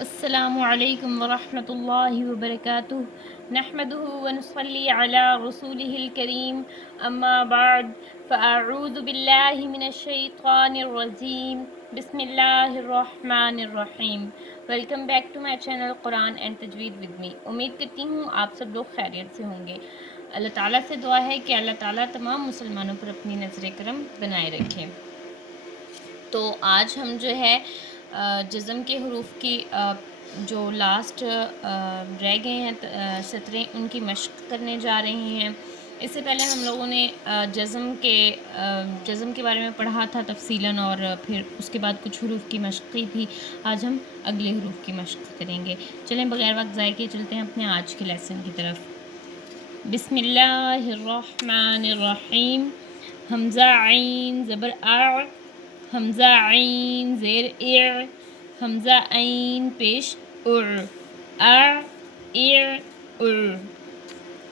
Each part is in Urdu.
السلام علیکم ورحمۃ اللہ وبرکاتہ نحمده ونصلی علی رسوله الکریم اما بعد فاعوذ باللہ من الشیطان الرجیم بسم اللہ الرحمن الرحیم۔ Welcome back to my channel Quran and تجوید ود می۔ امید کرتی ہوں آپ سب لوگ خیریت سے ہوں گے۔ اللہ تعالیٰ سے دعا ہے کہ اللہ تعالیٰ تمام مسلمانوں پر اپنی نظر کرم بنائے رکھیں۔ تو آج ہم جو ہے جزم کے حروف کی جو لاسٹ رہ گئے ہیں سطریں، ان کی مشق کرنے جا رہے ہیں۔ اس سے پہلے ہم لوگوں نے جزم کے بارے میں پڑھا تھا تفصیلاً، اور پھر اس کے بعد کچھ حروف کی مشق کی تھی۔ آج ہم اگلے حروف کی مشق کریں گے۔ چلیں بغیر وقت ضائع کیے چلتے ہیں اپنے آج کے لیسن کی طرف۔ بسم اللہ الرحمن الرحیم۔ حمزہ عین زبر اع، حمزہ عین زیر اع، حمزہ عین پیش اع،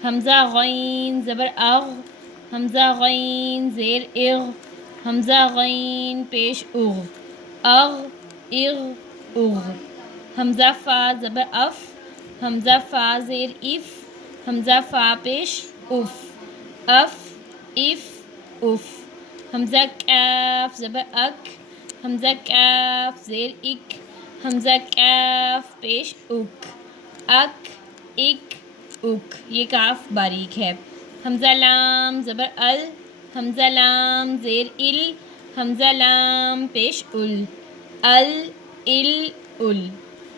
حمزہ غین زبر اغ، حمزہ غین زیر اغ، حمزہ غین پیش اغ، حمزہ فا زبر اف، حمزہ فا زیر اف، حمزہ فا پیش اف، حمزہ کاف زبر اک، حمزہ کاف زیر اک، حمزہ کاف پیش اک، یہ کاف باریک ہے۔ حمزہ لام زبر ال، حمزہ لام زیر ال، حمزہ لام پیش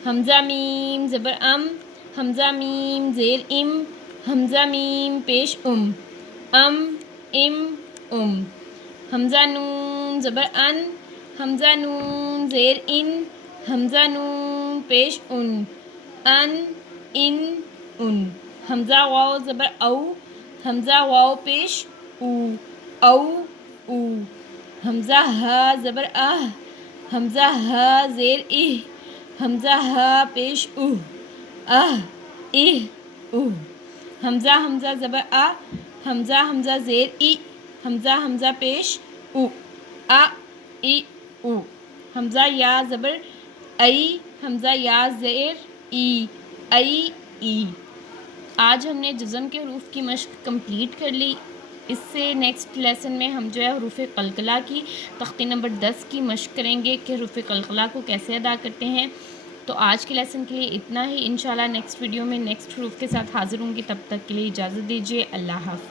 حمزہ میم زبر ام، حمزہ میم زیر ام، حمزہ میم پیش حمزہ نون زبر ان، حمزہ نون زیر ان، حمزہ نون پیش حمزہ واو زبر او، حمزہ واو پیش حمزہ ہا زبر اہ، حمزہ ہا زیر اہ، حمزہ ہا پیش حمزہ زبر آ، حمزہ زیر ای، حمزہ پیش حمزہ یا زبر ای، حمزہ یا زیر ای۔ آج ہم نے جزم کے حروف کی مشق کمپلیٹ کر لی۔ اس سے نیکسٹ لیسن میں ہم جو ہے حروف قلقلہ کی تختی نمبر 10 کی مشق کریں گے کہ حروف قلقلہ کو کیسے ادا کرتے ہیں۔ تو آج کے لیسن کے لیے اتنا ہی۔ انشاءاللہ نیکسٹ ویڈیو میں نیکسٹ حروف کے ساتھ حاضر ہوں گی۔ تب تک کے لیے اجازت دیجیے۔ اللہ حافظ۔